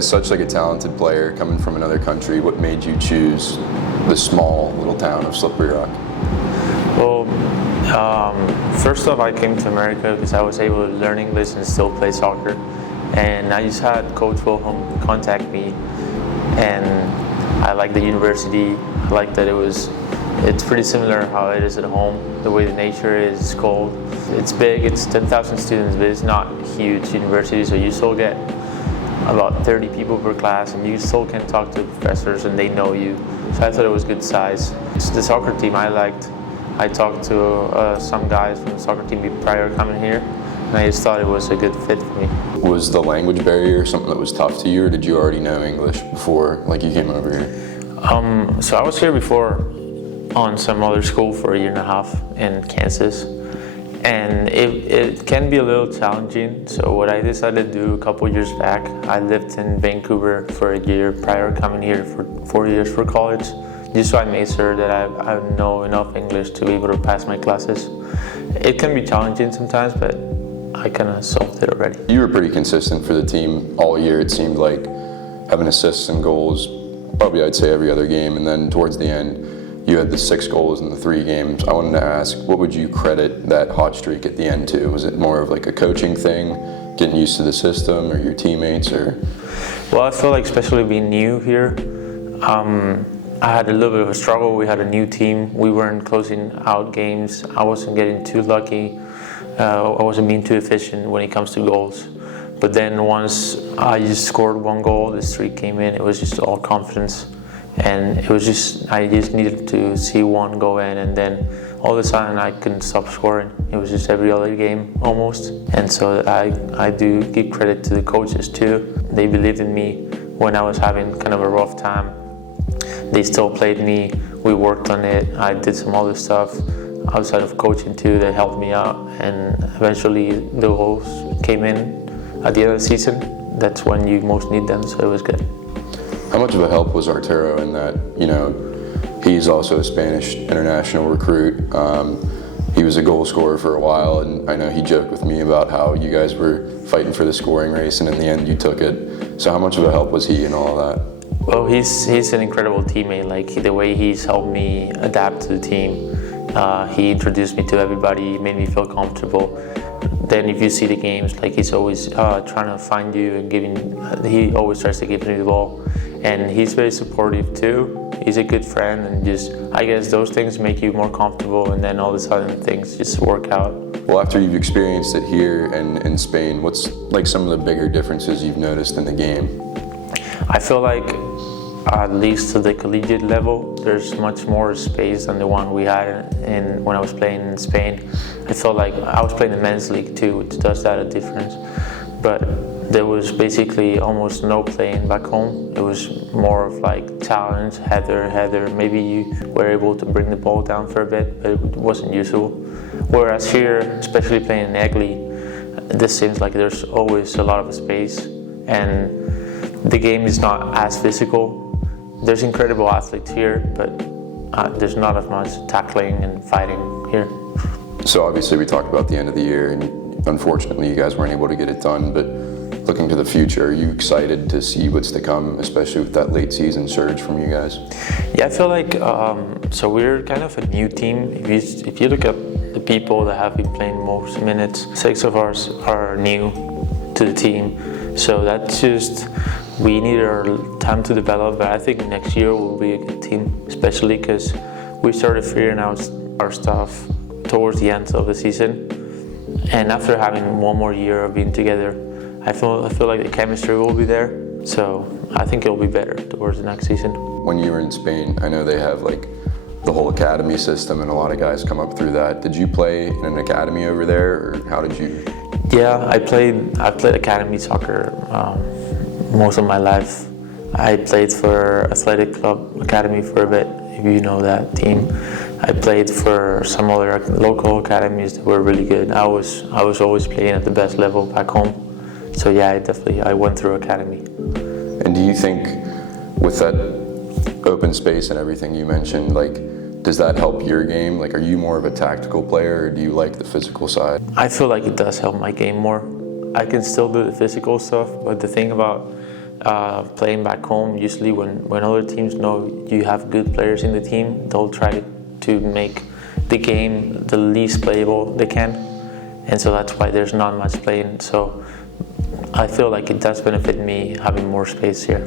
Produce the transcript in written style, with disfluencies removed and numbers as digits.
As such like a talented player coming from another country, what made you choose the small little town of Slippery Rock? Well, first off, I came to America because I was able to learn English and still play soccer. And I just had Coach Wilhelm contact me, and I liked the university. I liked that it's pretty similar how it is at home. The way the nature is cold. It's big, it's 10,000 students, but it's not a huge university, so you still get about 30 people per class, and you still can talk to professors and they know you. So I thought it was good size. The soccer team I liked. I talked to some guys from the soccer team prior to coming here, and I just thought it was a good fit for me. Was the language barrier something that was tough to you, or did you already know English before you came over here? So I was here before on some other school for a year and a half in Kansas, and it can be a little challenging. So what I decided to do a couple years back, I lived in Vancouver for a year prior to coming here for 4 years for college, just so I made sure that I know enough English to be able to pass my classes. It can be challenging sometimes, but I kind of solved it already. You were pretty consistent for the team all year, it seemed like, having assists and goals, probably I'd say every other game, and then towards the end, you had the 6 goals in the 3 games. I wanted to ask, what would you credit that hot streak at the end to? Was it more of like a coaching thing, getting used to the system, or your teammates, or? Well, I feel like especially being new here, I had a little bit of a struggle. We had a new team. We weren't closing out games. I wasn't getting too lucky. I wasn't being too efficient when it comes to goals. But then once I just scored 1 goal, the streak came in. It was just all confidence. And it was I just needed to see 1 go in, and then all of a sudden I couldn't stop scoring. It was just every other game almost. And so I do give credit to the coaches too. They believed in me when I was having kind of a rough time. They still played me. We worked on it. I did some other stuff outside of coaching too that helped me out. And eventually the goals came in at the end of the season. That's when you most need them, so it was good. How much of a help was Aitor in that, he's also a Spanish international recruit. He was a goal scorer for a while, and I know he joked with me about how you guys were fighting for the scoring race, and in the end you took it. So how much of a help was he in all of that? Well, he's an incredible teammate. Like the way he's helped me adapt to the team. He introduced me to everybody, made me feel comfortable. Then if you see the games, like he's always trying to find you and he always tries to give me the ball. And he's very supportive too. He's a good friend, and I guess those things make you more comfortable, and then all of a sudden things just work out. Well, after you've experienced it here and in Spain, what's like some of the bigger differences you've noticed in the game? I feel like at least to the collegiate level, there's much more space than the one we had when I was playing in Spain. I felt like I was playing the men's league too, which does that a difference. But there was basically almost no playing back home. It was more of like challenge, header. Maybe you were able to bring the ball down for a bit, but it wasn't usual. Whereas here, especially playing in Egli, this seems like there's always a lot of space, and the game is not as physical. There's incredible athletes here, but there's not as much tackling and fighting here. So obviously we talked about the end of the year, and unfortunately you guys weren't able to get it done, but looking to the future, are you excited to see what's to come, especially with that late season surge from you guys? Yeah, I feel like, so we're kind of a new team. If you look at the people that have been playing most minutes, 6 of us are new to the team. So that's just, we need our time to develop, but I think next year will be a good team, especially because we started figuring out our stuff towards the end of the season. And after having 1 more year of being together, I feel like the chemistry will be there. So I think it'll be better towards the next season. When you were in Spain, I know they have like the whole academy system, and a lot of guys come up through that. Did you play in an academy over there, or how did you? Yeah, I played academy soccer most of my life. I played for Athletic Club Academy for a bit, if you know that team. I played for some other local academies that were really good. I was always playing at the best level back home. So yeah, I went through academy. And do you think with that open space and everything you mentioned, like, does that help your game? Like, are you more of a tactical player, or do you like the physical side? I feel like it does help my game more. I can still do the physical stuff, but the thing about playing back home, usually when other teams know you have good players in the team, they'll try to make the game the least playable they can. And so that's why there's not much playing. So I feel like it does benefit me having more space here.